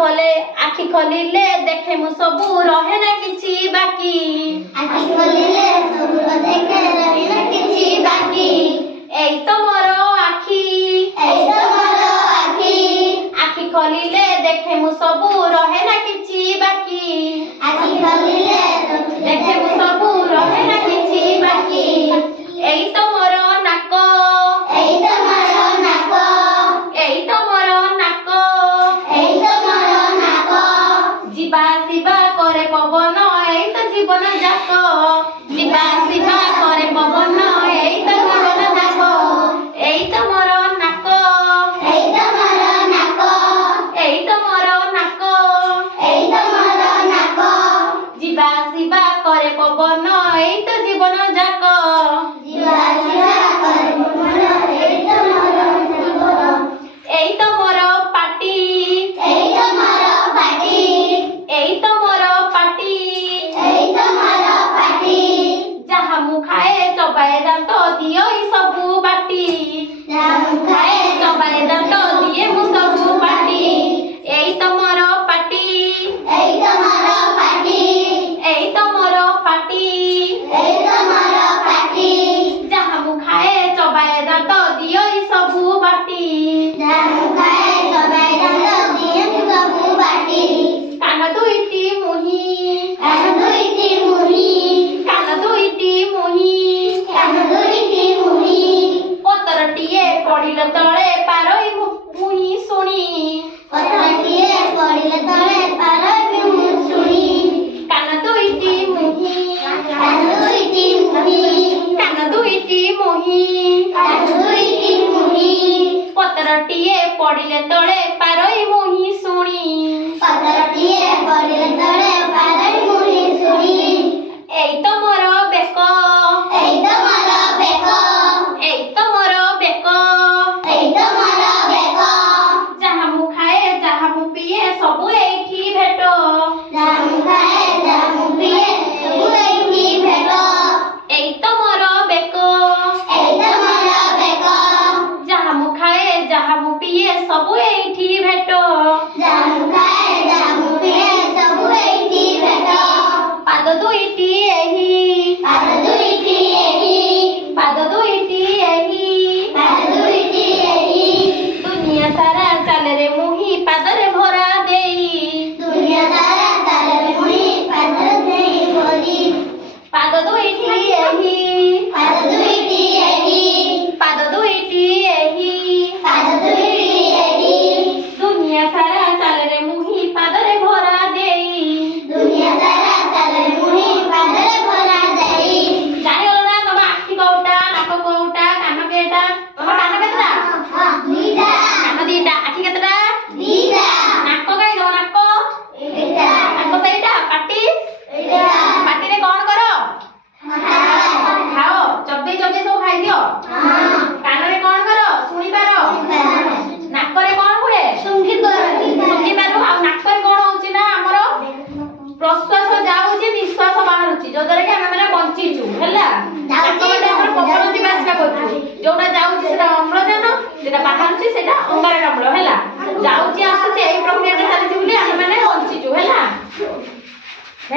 आखि खोलिले देखे मु सबू रहे ना किछि बाकी आखि खोलिले सबू देखे रहे ना किछि बाकी एई तो मोरो आखि आखि खोलिले देखे मु सबू रहे ना किछि बाकी आखि खोलिले देखे मु सबू रहे ना किछि बाकी एई तो मोरो नाको एई तो मोरो नाको एई तो मोरो नाको एई तो मोरो नाको जीवा शिवा करे पवन एई तो जीवन जाको जीवा शिवा करे पवन एई तो जीवन जाको एई तो मोरो नाको एई तो मोरो नाको एई तो मोरो नाको एई तो मोरो नाको जीवा शिवा करे पवन एई तो जीवन जाको जीवा शिवा करे पवन एई तो मोरो नाको एई तो मोरो पाटी एई तो मोरो पाटी एई तो मोरो पाटी एई तो मोरो पाटी जहा मु खाए चबाए दांत दियो ई सबू बाटी जामु खाए चबाए दांत दिए मु सबू बाटी एई तो मोरो पाटी एई तो मोरो पाटी एई तो मोरो पाटी एई तो मोरो पाटी जहा मु खाए चबाए दांत दियो ई सबू बाटी जामु खाए चबाए दांत दिए सबू बाटी कान दुईटी मुही कान दुईटी मुही कान दुईटी मुही कान दुईटी मुही पतरटिए पडिल तळे पारई मुही शुणी पतरटिए पडिले तळे पारई मुही शुणी कान दुईटी मुही कान दुईटी मुही कान दुईटी मुही कान दुईटी मुही पतरटिए पडिले तळे पारई मुही शुणी पतरटिए पडिले तळे पारई मुही शुणी एई तो मोरो बेको एई तो मोरो बेको एई तो मोरो बेको एई तो मोरो बेको जहा मु खाए जहा मु पिए सबु एठी भेटो जामु खाए जामु पिए सबू एठी भेटो एई तो मोरो बेको एई तो मोरो बेको जहा मु खाए जहा मु पिए सबु एठी भेटो जामु खाए जामु पिए सबू एठी भेटो पाद दुईटी एही पाद दुईटी एही पाद दुईटी एही पाद दुईटी एही दुनिया सारा चाले रे मुही पादरे भरा देई दुनिया सारा चाले मुही पाद देई बोली पाद दुईटी एही पाद दुईटी एही पाद दुईटी एही पाद दुईटी एही दुनिया सारा चाले रे मुही पादरे भरा देई दुनिया सारा चाले मुही पादरे भरा देई ଜାଣିଗଲ ନା ତମ ଆଖି କୋଉଟା ନାକ କୋଉଟା କାନ କେଇଟା ତମ କାନ କେତେଟା ଦିଟା କାନ ଦିଟା ଆଖି କେତେଟା ଦିଟା ନାକ କାଇଁ ତମ ନାକ ଏଇଟା ନାକ ସେଇଟା ପାଟି ଏଇଟା ପାଟିରେ କଣ କର ଖାଅ ଚବେଇ ଚବେଇ ସବୁ ଖାଇଦିଅ କାନରେ କଣ କର ଶୁଣିପାର ନାକରେ କଣ ହୁଏ ଶୁଣିପାରୁ ଆଉ ନାକରେ କଣ ହଉଛି ନା ଆମର ପ୍ରଶ୍ୱାସ ଯାଉଛି ନିଶ୍ୱାସ ବାହାରୁଛି ଯୋଉଦ୍ୱାରା କି ଆମେ ମାନେ ବଞ୍ଚିଛୁ ହେଲା ନାକ ବାଟେ ଆମର ପବନ ଯିବା ଆସିବା କରୁଛୁ ଯୋଉଟା ଯାଉଛି ସେଟା ଅମ୍ଳଜାନ ସେଟା ବାହାରୁଛି ସେଟା ଅଙ୍ଗାରକାମ୍ଳ ହେଲା